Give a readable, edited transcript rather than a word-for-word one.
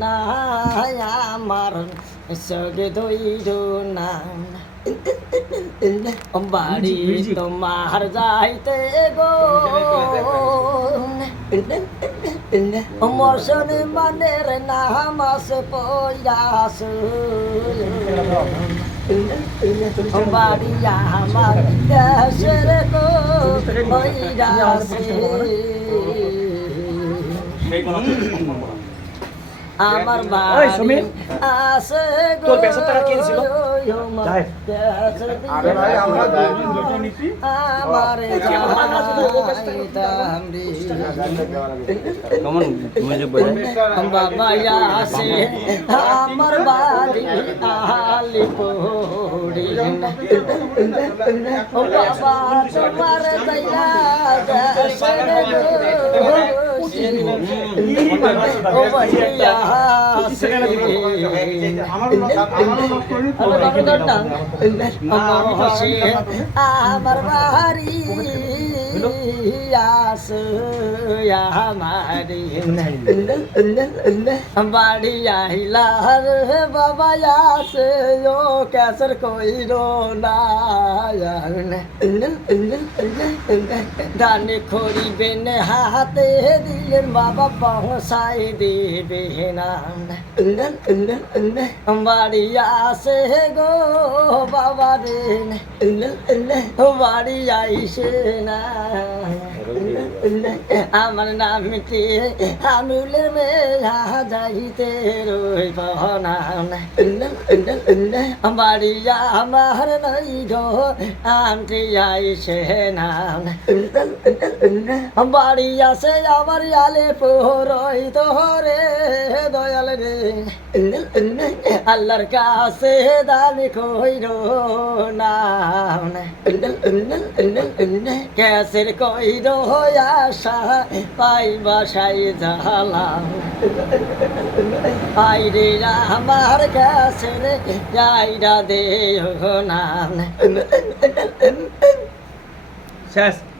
না আমার সগে ধৈর না বাড়ি তোমার যাইতে গো মর্শনে মানের নামাস পয়াস বাড়ি আমার দেশের গো আমার ভাই আছে গো তোর 500 টাকা কি ছিল যাই আরে ভাই আমরা নিছি আমার কেমন মিউজিক বাজে বাবা আছে আমার বাড়ি আলিপুরি ও বাবা তোমার দয়া দেশের ও ভাইয়া আমার বাড়ি বাড়ি আহিলা রে বাবা আসে ও কেসর কইরো না দানে খড়িবেন হাতে দিলেন বাবা পৌঁছাই দেবে না বাড়ি আসে গো বাবা রে বাড়ি আইসে না আমার নামটি আমিউলের মেয়া যাইতে রইব না বাড়ি আমার নই গো আন্টি আইসে না বাড়ি আসে আমার আলে পোরই তোরে দয়াল রে আল্লাহর কাছে দানি কইর না কেসের কইর আশা পাই বাসাই জালাম আইরে আমার কাছে যাইরা দে না শেষ